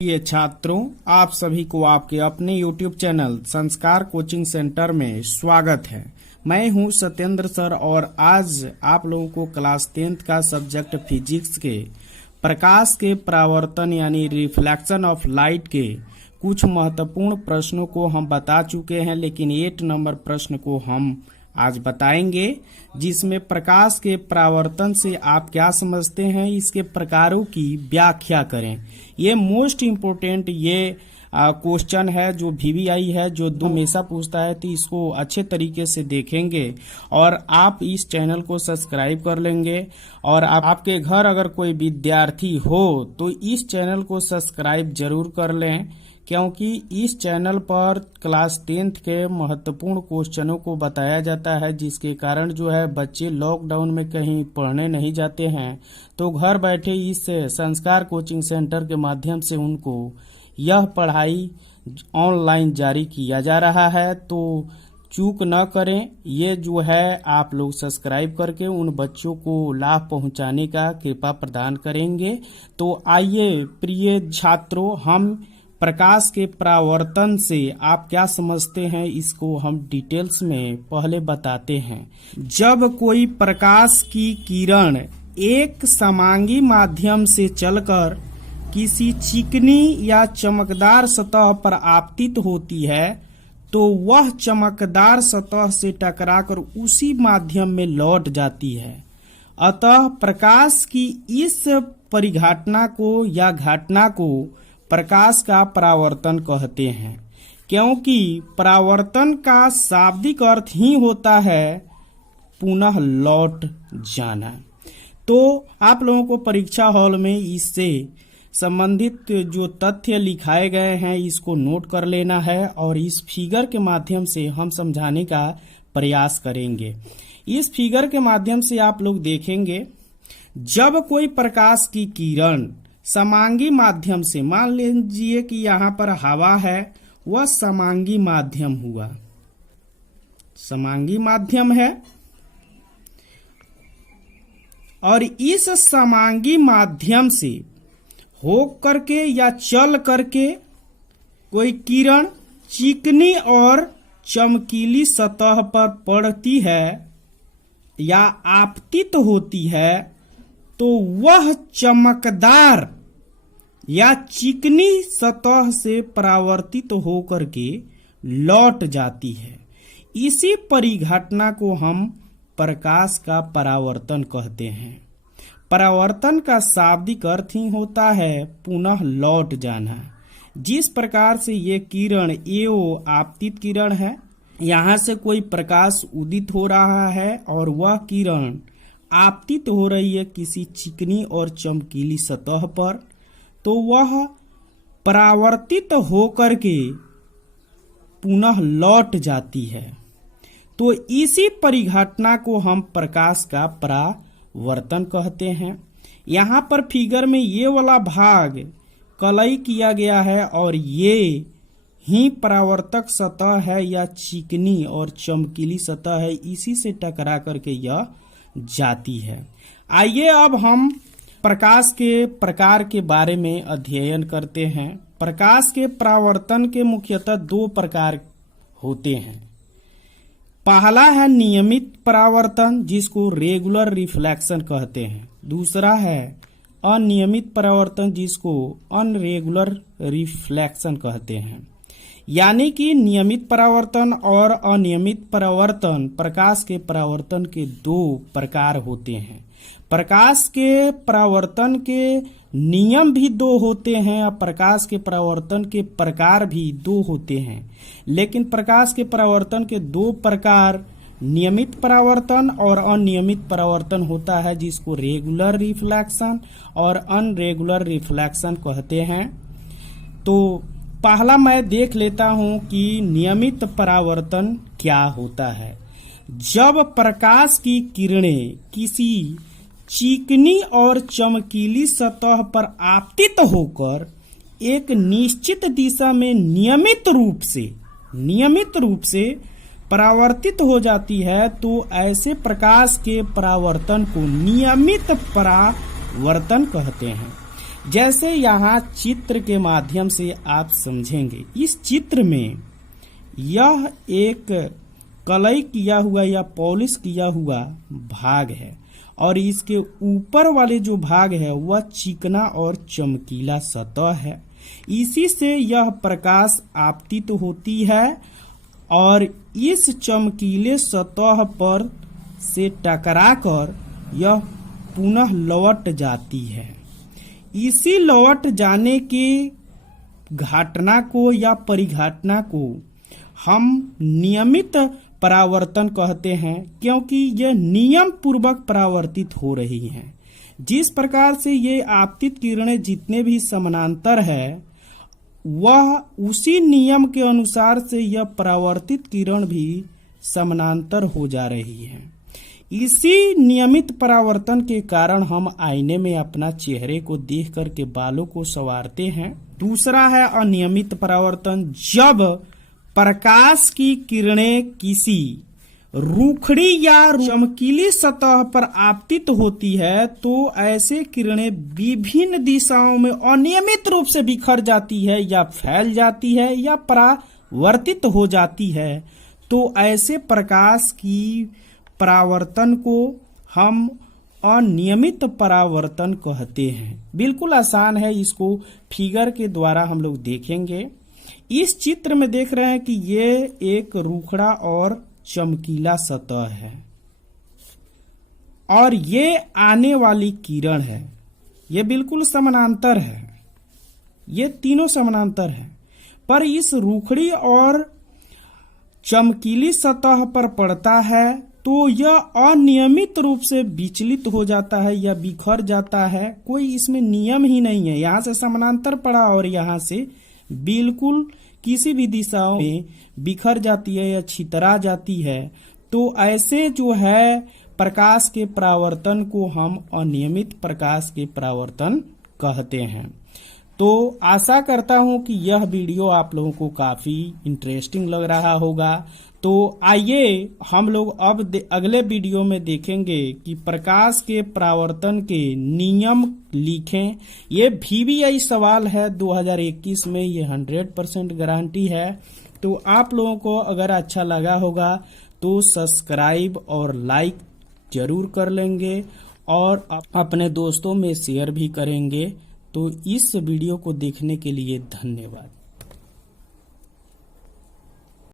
ये छात्रों, आप सभी को आपके अपने YouTube चैनल संस्कार कोचिंग सेंटर में स्वागत है। मैं हूं सत्येंद्र सर और आज आप लोगों को क्लास 10th का सब्जेक्ट फिजिक्स के प्रकाश के परावर्तन यानी रिफ्लेक्शन ऑफ लाइट के कुछ महत्वपूर्ण प्रश्नों को हम बता चुके हैं, लेकिन 8 नंबर प्रश्न को हम आज बताएंगे, जिसमें प्रकाश के परावर्तन से आप क्या समझते हैं, इसके प्रकारों की व्याख्या करें। ये मोस्ट इम्पोर्टेंट ये क्वेश्चन है जो VVI है, जो हमेशा पूछता है, तो इसको अच्छे तरीके से देखेंगे और आप इस चैनल को सब्सक्राइब कर लेंगे। और आपके घर अगर कोई विद्यार्थी हो तो इस चैनल को सब्सक्राइब जरूर कर लें, क्योंकि इस चैनल पर क्लास 10th के महत्वपूर्ण क्वेश्चनों को बताया जाता है, जिसके कारण जो है बच्चे लॉकडाउन में कहीं पढ़ने नहीं जाते हैं, तो घर बैठे इस संस्कार कोचिंग सेंटर के माध्यम से उनको यह पढ़ाई ऑनलाइन जारी किया जा रहा है। तो चूक न करें, ये जो है आप लोग सब्सक्राइब करके उन बच्चों को लाभ पहुंचाने का कृपा प्रदान करेंगे। तो आइए प्रिय छात्रों, हम प्रकाश के परावर्तन से आप क्या समझते हैं, इसको हम डिटेल्स में पहले बताते हैं। जब कोई प्रकाश की किरण एक समांगी माध्यम से चलकर किसी चिकनी या चमकदार सतह पर आपतित होती है, तो वह चमकदार सतह से टकराकर उसी माध्यम में लौट जाती है। अतः प्रकाश की इस परिघटना को या घटना को प्रकाश का परावर्तन कहते हैं, क्योंकि परावर्तन का शाब्दिक अर्थ ही होता है पुनः लौट जाना। तो आप लोगों को परीक्षा हॉल में इससे संबंधित जो तथ्य लिखाए गए हैं इसको नोट कर लेना है और इस फिगर के माध्यम से हम समझाने का प्रयास करेंगे। इस फिगर के माध्यम से आप लोग देखेंगे, जब कोई प्रकाश की किरण समांगी माध्यम से, मान लीजिए कि यहाँ पर हवा है, वह समांगी माध्यम हुआ, समांगी माध्यम है, और इस समांगी माध्यम से हो करके या चल करके कोई किरण चिकनी और चमकीली सतह पर पड़ती है या आपतित होती है, तो वह चमकदार या चिकनी सतह से परावर्तित होकर के लौट जाती है। इसी परिघटना को हम प्रकाश का परावर्तन कहते हैं। परावर्तन का शाब्दिक अर्थ ही होता है पुनः लौट जाना। जिस प्रकार से ये किरण एवं आपतित किरण है, यहाँ से कोई प्रकाश उदित हो रहा है और वह किरण आपतित हो रही है किसी चिकनी और चमकीली सतह पर, तो वह परावर्तित होकर के पुनः लौट जाती है। तो इसी परिघटना को हम प्रकाश का परावर्तन कहते हैं। यहाँ पर फिगर में ये वाला भाग कलई किया गया है और ये ही परावर्तक सतह है या चिकनी और चमकीली सतह है, इसी से टकरा करके यह जाती है। आइए अब हम प्रकाश के प्रकार के बारे में अध्ययन करते हैं। प्रकाश के परावर्तन के मुख्यतः 2 प्रकार होते हैं। पहला है नियमित परावर्तन, जिसको रेगुलर रिफ्लेक्शन कहते हैं। दूसरा है अनियमित परावर्तन, जिसको अनरेगुलर रिफ्लेक्शन कहते हैं। यानी कि नियमित परावर्तन और अनियमित परावर्तन प्रकाश के परावर्तन के 2 प्रकार होते हैं। प्रकाश के परावर्तन के नियम भी 2 होते हैं और प्रकाश के परावर्तन के प्रकार भी 2 होते हैं। लेकिन प्रकाश के परावर्तन के 2 प्रकार नियमित परावर्तन और अनियमित परावर्तन होता है, जिसको रेगुलर रिफ्लेक्शन और अनरेगुलर रिफ्लेक्शन कहते हैं। तो पहला मैं देख लेता हूं कि नियमित परावर्तन क्या होता है। जब प्रकाश की किरणें किसी चिकनी और चमकीली सतह पर आपतित होकर एक निश्चित दिशा में नियमित रूप से परावर्तित हो जाती है, तो ऐसे प्रकाश के परावर्तन को नियमित परावर्तन कहते हैं। जैसे यहाँ चित्र के माध्यम से आप समझेंगे। इस चित्र में यह एक कलई किया हुआ या पॉलिश किया हुआ भाग है और इसके ऊपर वाले जो भाग है वह चिकना और चमकीला सतह है। इसी से यह प्रकाश आपतित होती है और इस चमकीले सतह पर से टकराकर यह पुनः लौट जाती है। इसी लौट जाने की घटना को या परिघटना को हम नियमित परावर्तन कहते हैं, क्योंकि यह नियम पूर्वक परावर्तित हो रही हैं। जिस प्रकार से ये आपतित किरणें जितने भी समानांतर है वह उसी नियम के अनुसार से यह परावर्तित किरण भी समानांतर हो जा रही है। इसी नियमित परावर्तन के कारण हम आईने में अपना चेहरे को देख करके बालों को संवारते हैं। दूसरा है अनियमित परावर्तन। जब प्रकाश की किरणें किसी रूखड़ी या चमकीली सतह पर आपतित होती है तो ऐसे किरणें विभिन्न दिशाओं में अनियमित रूप से बिखर जाती है या फैल जाती है या परावर्तित हो जाती है। तो ऐसे प्रकाश की परावर्तन को हम अनियमित परावर्तन कहते हैं। बिल्कुल आसान है, इसको फिगर के द्वारा हम लोग देखेंगे। इस चित्र में देख रहे हैं कि ये एक रूखड़ा और चमकीला सतह है और ये आने वाली किरण है। ये बिल्कुल समानांतर है, ये तीनों समानांतर है, पर इस रूखड़ी और चमकीली सतह पर पड़ता है तो यह अनियमित रूप से विचलित हो जाता है या बिखर जाता है। कोई इसमें नियम ही नहीं है। यहाँ से समानांतर पड़ा और यहाँ से बिल्कुल किसी भी दिशाओं में बिखर जाती है या छितरा जाती है। तो ऐसे जो है प्रकाश के परावर्तन को हम अनियमित प्रकाश के परावर्तन कहते हैं। तो आशा करता हूं कि यह वीडियो आप लोगों को काफी इंटरेस्टिंग लग रहा होगा। तो आइए हम लोग अब अगले वीडियो में देखेंगे कि प्रकाश के परावर्तन के नियम लिखें। ये VVI सवाल है 2021 में, ये 100% गारंटी है। तो आप लोगों को अगर अच्छा लगा होगा तो सब्सक्राइब और लाइक जरूर कर लेंगे और अपने दोस्तों में शेयर भी करेंगे। तो इस वीडियो को देखने के लिए धन्यवाद।